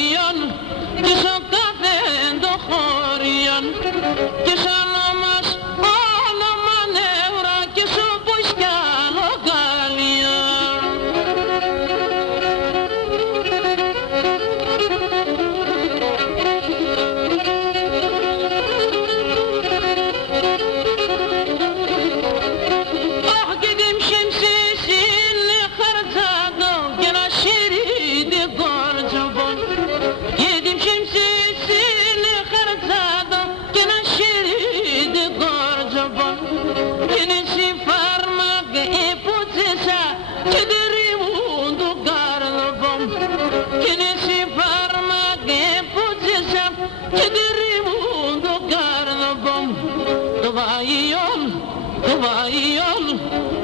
βαϊόν και στο κάθε το χωριόν και σαν μας όνομα νεύρα και στο Πουσκιάνο Γαλλία.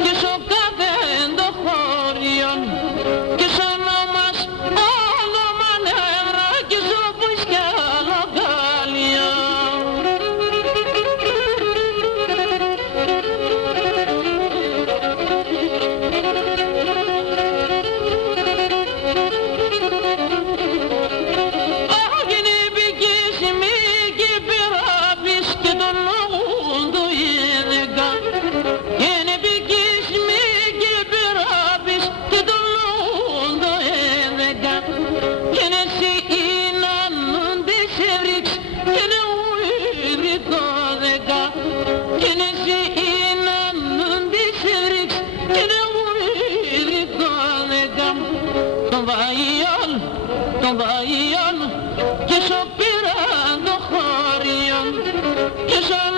Και στο κάθε το χωριόν και σαν μας όνομα νεύρα και στο Πουσκιάνο Γαλλία. Άγινε πικίσιμη και πειράπης και τον λόγουν του έλεγα. Είναι πικίσιμη και πειράπης και τον λόγουν του έλεγα. Και είναι εσύ είναι ανούντες έβριξ και είναι ουήρικο δεκά. Και είναι εσύ είναι ανούντες έβριξ και είναι ουήρικο δεκά. Τον βαϊόν και στο πήραν το χωριόν και σαν